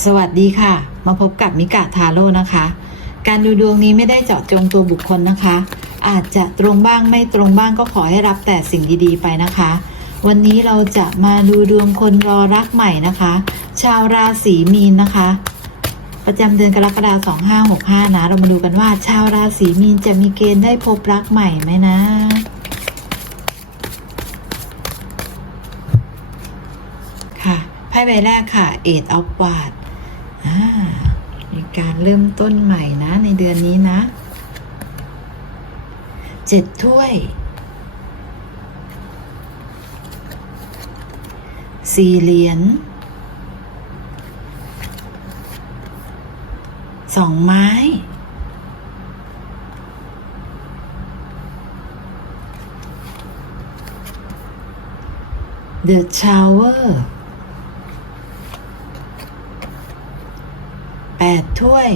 สวัสดีค่ะ มาพบกับมิกาทาโร่นะคะ การดูดวงนี้ไม่ได้เจาะจงตัวบุคคลนะคะ อาจจะตรงบ้างไม่ตรงบ้างก็ขอให้รับแต่สิ่งดีๆไปนะคะ วันนี้เราจะมาดูดวงคนรอรักใหม่นะคะ ชาวราศีมีนนะคะ ประจำเดือนกรกฎาคม2565 นะ เรามาดูกันว่า ชาวราศีมีนจะมีเกณฑ์ได้พบรักใหม่ไหมนะค่ะไพ่ใบแรกค่ะ Eight of w a d อ่า มีการเริ่มต้นใหม่นะ ในเดือนนี้นะเจ็ดถ้วยสี่เหรียญสองไม้ The Shower แปดถ้วย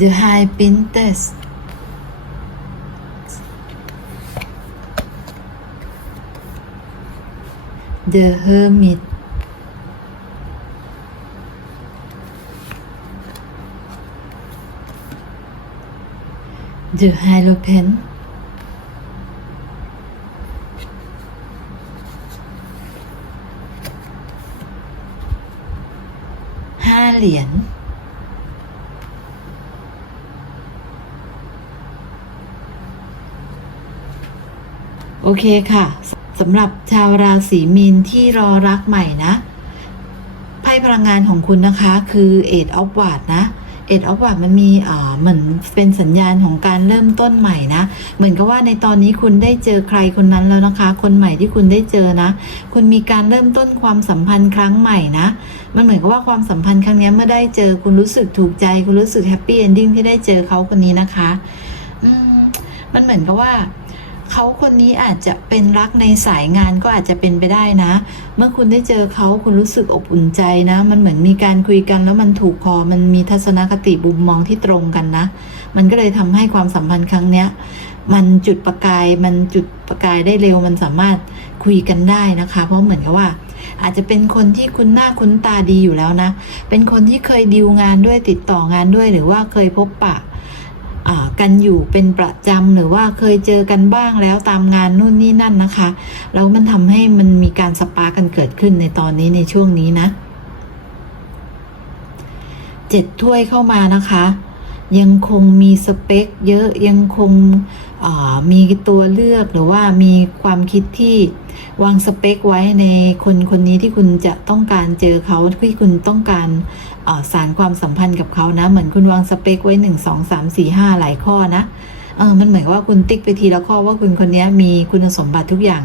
The High Princess The Hermit The Hierophant ห้าเหรียญโอเคค่ะสำหรับชาวราศีมีนที่รอรักใหม่นะไพ่พลังงานของคุณนะคะ คือเอ็ดออฟวาดนะ Eight of w a d มันมีเหมือนเป็นสัญญาณของการเริ่มต้นใหม่นะ เหมือนกับว่าในตอนนี้คุณได้เจอใครคนนั้นแล้วนะคะ คนใหม่ที่คุณได้เจอนะ คุณมีการเริ่มต้นความสัมพันธ์ครั้งใหม่นะ มันเหมือนกับว่าความสัมพันธ์ครั้งนี้เมื่อได้เจอคุณรู้สึกถูกใจ คุณรู้สึกแฮปปี้เอนดิ้งที่ได้เจอเขาคนนี้นะคะ อืมมันเหมือนกับว่า เขาคนนี้อาจจะเป็นรักในสายงานก็อาจจะเป็นไปได้นะ เมื่อคุณได้เจอเขาคุณรู้สึกอบอุ่นใจนะ มันเหมือนมีการคุยกันแล้วมันถูกคอ มันมีทัศนคติบุมมองที่ตรงกันนะ มันก็เลยทำให้ความสัมพันธ์ครั้งเนี้ย มันจุดประกาย มันจุดประกายได้เร็ว มันสามารถคุยกันได้นะคะ เพราะเหมือนกับว่า อาจจะเป็นคนที่คุ้นหน้าคุ้นตาดีอยู่แล้วนะ เป็นคนที่เคยดีลงานด้วยติดต่องานด้วยหรือว่าเคยพบปะ กันอยู่เป็นประจำหรือว่าเคยเจอกันบ้างแล้วตามงานนู่นนี่นั่นนะคะแล้วมันทำให้มันมีการสปาร์กันเกิดขึ้นในตอนนี้ในช่วงนี้นะเจ็ดถ้วยเข้ามานะคะ ยังคงมีสเปคเยอะยังคงมีตัวเลือกหรือว่ามีความคิดที่วางสเปคไว้ในคนคนนี้ที่คุณจะต้องการเจอเขาที่คุณต้องการสารความสัมพันธ์กับเขานะ เหมือนคุณวางสเปคไว้หนึ่งสองสามสี่ห้าหลายข้อนะ เออมันเหมือนกับว่าคุณติ๊กไปทีละข้อว่าคุณคนนี้มีคุณสมบัติทุกอย่าง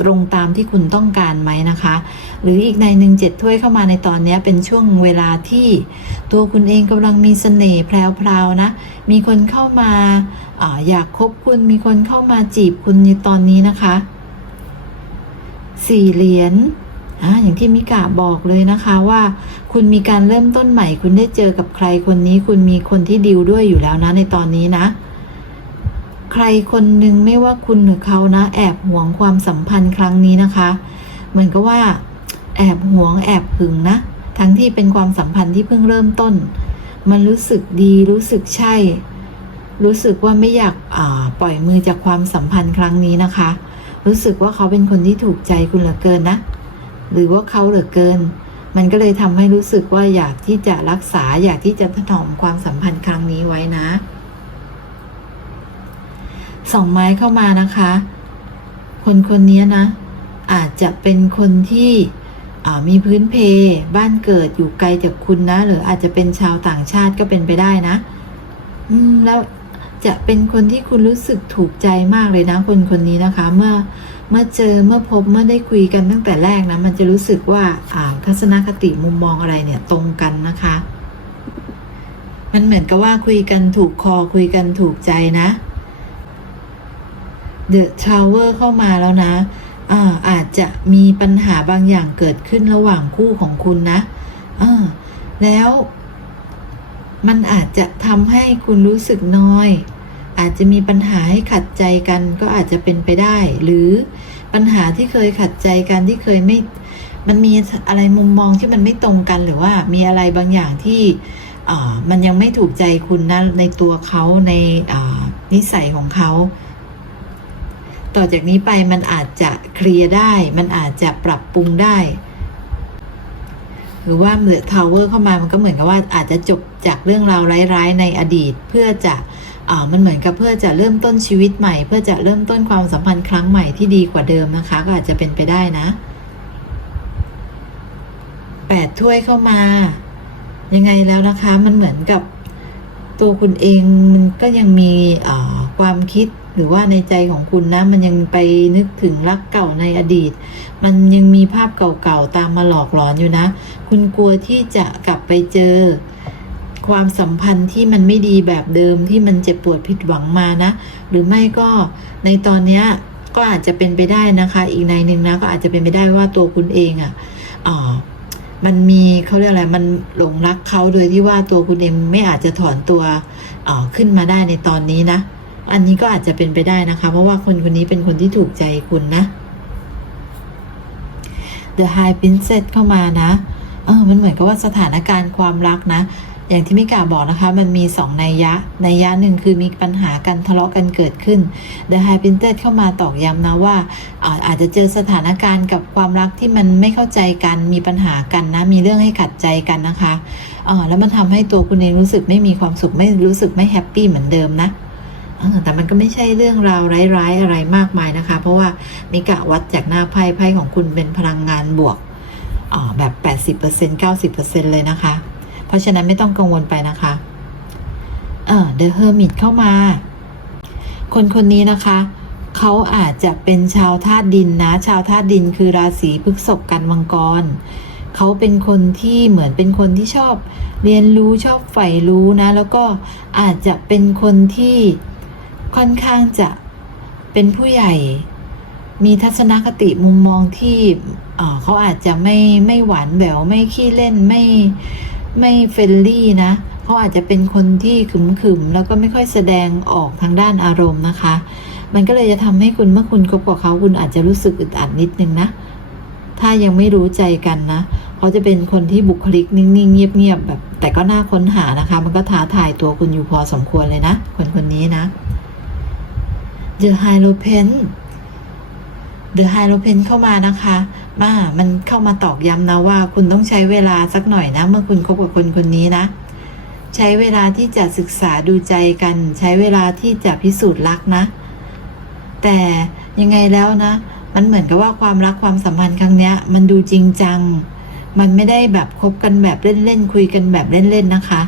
ตรงตามที่คุณต้องการไหมนะคะ หรืออีกในหนึ่งเจ็ดถ้วยเข้ามาในตอนนี้เป็นช่วงเวลาที่ตัวคุณเองกำลังมีเสน่ห์แพรวๆนะ มีคนเข้ามาออยากคบคุณมีคนเข้ามาจีบคุณในตอนนี้นะคะสี่เหรียญอ่าอย่างที่มิกาบอกเลยนะคะว่า คุณมีการเริ่มต้นใหม่ คุณได้เจอกับใครคนนี้ คุณมีคนที่ดิวด้วยอยู่แล้วนะในตอนนี้นะ ใครคนหนึ่งไม่ว่าคุณหรือเขานะ แอบหวงความสัมพันธ์ครั้งนี้นะคะ เหมือนกับว่า แอบหวงแอบหึงนะ ทั้งที่เป็นความสัมพันธ์ที่เพิ่งเริ่มต้น มันรู้สึกดีรู้สึกใช่ รู้สึกว่าไม่อยากาปล่อยมือจากความสัมพันธ์ครั้งนี้นะคะ รู้สึกว่าเขาเป็นคนที่ถูกใจคุณเหลือเกินนะ หรือว่าเขาเหลือเกิน มันก็เลยทำให้รู้สึกว่าอยากที่จะรักษาอยากที่จะถนอมความสัมพันธ์ครั้งนี้ไว้นะ สองไม้เข้ามานะคะ คนคนนี้นะ อาจจะเป็นคนที่มีพื้นเพ บ้านเกิดอยู่ไกลจากคุณนะ หรืออาจจะเป็นชาวต่างชาติก็เป็นไปได้นะ อืมแล้วจะเป็นคนที่คุณรู้สึกถูกใจมากเลยนะ คนคนนี้นะคะ เมื่อเมื่อเจอเมื่อพบเมื่อได้คุยกันตั้งแต่แรกนะ มันจะรู้สึกว่าอ่าทัศนคติมุมมองอะไรเนี่ยตรงกันนะคะ มันเหมือนกับว่าคุยกันถูกคอคุยกันถูกใจนะ The Tower เข้ามาแล้วนะอ่าอาจจะมีปัญหาบางอย่างเกิดขึ้นระหว่างคู่ของคุณนะอ่าแล้วมันอาจจะทำให้คุณรู้สึกน้อย อาจจะมีปัญหาให้ขัดใจกันก็อาจจะเป็นไปได้ หรือปัญหาที่เคยขัดใจกันที่เคยไม่ มันมีอะไรมุมมองที่มันไม่ตรงกันหรือว่ามีอะไรบางอย่างที่อ่ามันยังไม่ถูกใจคุณนะในตัวเขาในอ่านิสัยของเขา ต่อจากนี้ไปมันอาจจะเคลียร์ได้ มันอาจจะปรับปรุงได้ หรือว่าเมื่อทาวเวอร์เข้ามามันก็เหมือนกับว่าอาจจะจบจากเรื่องราวร้ายๆในอดีต เพื่อจะอ่ามันเหมือนกับเพื่อจะเริ่มต้นชีวิตใหม่ เพื่อจะเริ่มต้นความสัมพันธ์ครั้งใหม่ที่ดีกว่าเดิมนะคะ ก็อาจจะเป็นไปได้นะแปดถ้วยเข้ามา ยังไงแล้วนะคะ มันเหมือนกับตัวคุณเองมันก็ยังมีอ่าความคิด หรือว่าในใจของคุณนะ มันยังไปนึกถึงรักเก่าในอดีต มันยังมีภาพเก่าๆตามมาหลอกหลอนอยู่นะ คุณกลัวที่จะกลับไปเจอ ความสัมพันธ์ที่มันไม่ดีแบบเดิมที่มันเจ็บปวดผิดหวังมานะ หรือไม่ก็ในตอนเนี้ยก็อาจจะเป็นไปได้นะคะ อีกในหนึ่งนะก็อาจจะเป็นไปได้ว่าตัวคุณเองอะ่ะอ่ามันมีเขาเรียกอะไร มันหลงรักเขาโดยที่ว่าตัวคุณเองไม่อาจจะถอนตัวขึ้นมาได้ในตอนนี้นะ อันนี้ก็อาจจะเป็นไปได้นะคะ เพราะว่าคนคนนี้เป็นคนที่ถูกใจคุณนะ The High Princess เข้ามานะเออมันเหมือนกับว่าสถานการณ์ความรักนะ อย่างที่มิกาบอกนะคะ มันมีสองนัยยะ นัยยะหนึ่งคือมีปัญหากันทะเลาะกันเกิดขึ้น The High Princess เข้ามาตอกย้ำนะว่าอาจจะเจอสถานการณ์กับความรักที่มันไม่เข้าใจกัน มีปัญหากันนะ มีเรื่องให้ขัดใจกันนะคะเออแล้วมันทำให้ตัวคุณเองรู้สึกไม่มีความสุข ไม่รู้สึกไม่แฮปปี้เหมือนเดิมนะ แต่มันก็ไม่ใช่เรื่องราวร้ายๆอะไรมากมายนะคะ เพราะว่ามิกะวัดจากหน้าไพ่ไพ่ของคุณเป็นพลังงานบวกอ่าแบบ 80% 90%เลยนะคะ เพราะฉะนั้นไม่ต้องกังวลไปนะคะเออ The Hermit เข้ามา คนคนนี้นะคะเขาอาจจะเป็นชาวธาตุดินนะ ชาวธาตุดินคือราศีพฤษภกันมังกรเขาเป็นคนที่เหมือนเป็นคนที่ชอบ เรียนรู้ชอบใฝ่รู้นะ แล้วก็อาจจะเป็นคนที่ ค่อนข้างจะเป็นผู้ใหญ่ มีทัศนคติมุมมองที่เขาอาจจะไม่ไม่หวานแหววไม่ขี้เล่นไม่ไม่เฟรนลี่นะเขาอาจจะเป็นคนที่ขึมขึมแล้วก็ไม่ค่อยแสดงออกทางด้านอารมณ์นะคะ มันก็เลยจะทำให้คุณเมื่อคุณคบกับเขาคุณอาจจะรู้สึกอึดอัดนิดนึงนะ ถ้ายังไม่รู้ใจกันนะเขาจะเป็นคนที่บุคลิกนิ่งๆ เงียบๆแบบ แต่ก็น่าค้นหานะคะ มันก็ท้าทายตัวคุณอยู่พอสมควรเลยนะ คนคนนี้นะ The h i e r o p e n The h i e r o p e n เข้ามานะคะมามันเข้ามาตอกย้ำนะว่าคุณต้องใช้เวลาสักหน่อยนะ เมื่อคุณคบกับคนคนนี้นะ ใช้เวลาที่จะศึกษาดูใจกัน ใช้เวลาที่จะพิสูจน์รักนะ แต่ยังไงแล้วนะ มันเหมือนกับว่าความรักความสัมพันธ์ครั้งเนี้ย มันดูจริงจัง มันไม่ได้แบบคบกันแบบเล่นๆคุยกันแบบเล่นๆนะคะ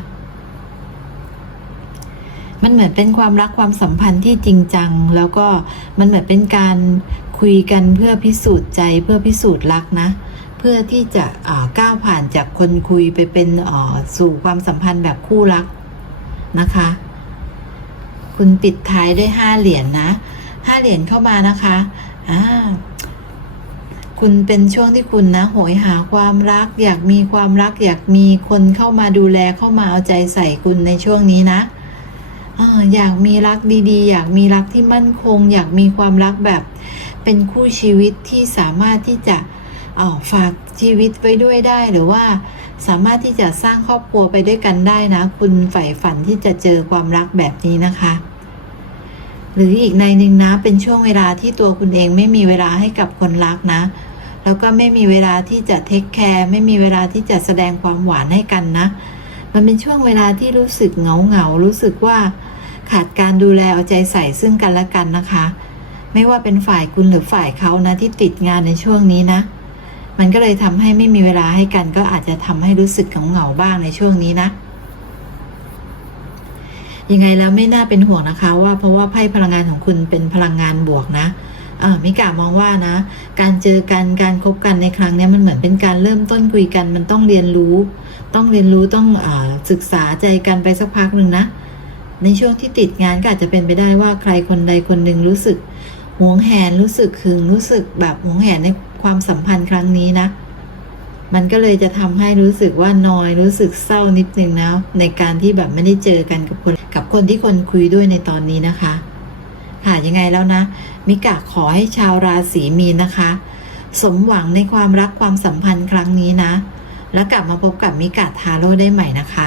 มันเหมือนเป็นความรักความสัมพันธ์ที่จริงจัง แล้วก็มันเหมือนเป็นการคุยกันเพื่อพิสูจน์ใจเพื่อพิสูจน์รักนะ เพื่อที่จะก้าวผ่านจากคนคุยไปเป็นสู่ความสัมพันธ์แบบคู่รักนะคะ คุณปิดท้ายด้วยห้าเหรียญนะห้าเหรียญเข้ามานะคะอ่าคุณเป็นช่วงที่คุณนะโหยหาความรัก อยากมีความรัก อยากมีคนเข้ามาดูแลเข้ามาเอาใจใส่คุณในช่วงนี้นะ อยากมีรักดีๆ อยากมีรักที่มั่นคง อยากมีความรักแบบเป็นคู่ชีวิตที่สามารถที่จะฝากชีวิตไว้ด้วยได้ หรือว่าสามารถที่จะสร้างครอบครัวไปด้วยกันได้นะ คุณใฝ่ฝันที่จะเจอความรักแบบนี้นะคะ หรืออีกในหนึ่งนะ เป็นช่วงเวลาที่ตัวคุณเองไม่มีเวลาให้กับคนรักนะ แล้วก็ไม่มีเวลาที่จะเทคแคร์ไม่มีเวลาที่จะแสดงความหวานให้กันนะ มันเป็นช่วงเวลาที่รู้สึกเหงาเหงารู้สึกว่า ขาดการดูแลเอาใจใส่ซึ่งกันและกันนะคะ ไม่ว่าเป็นฝ่ายคุณหรือฝ่ายเขานะที่ติดงานในช่วงนี้นะ มันก็เลยทำให้ไม่มีเวลาให้กัน ก็อาจจะทำให้รู้สึกเหงาเหงาๆบ้างในช่วงนี้นะยังไงแล้วไม่น่าเป็นห่วงนะคะว่าเพราะว่าไพ่พลังงานของคุณเป็นพลังงานบวกนะอ่ามิกามองว่านะ การเจอกันการคบกันในครั้งนี้มันเหมือนเป็นการเริ่มต้นคุยกัน มันต้องเรียนรู้ ต้องเรียนรู้ต้องอาศึกษาใจกันไปสักพักหนึ่งนะ ในช่วงที่ติดงานก็อาจจะเป็นไปได้ว่าใครคนใดคนหนึ่งรู้สึกหวงแหนรู้สึกคึงรู้สึกแบบหวงแหนในความสัมพันธ์ครั้งนี้นะ มันก็เลยจะทำให้รู้สึกว่านอยรู้สึกเศร้านิดนึงนะในการที่แบบไม่ได้เจอกันกับคนกับคนที่คนคุยด้วยในตอนนี้นะคะ ค่ะยังไงแล้วนะ มิกะขอให้ชาวราศีมีนนะคะ สมหวังในความรักความสัมพันธ์ครั้งนี้นะ และกลับมาพบกับมิกะทาโร่ได้ใหม่นะคะ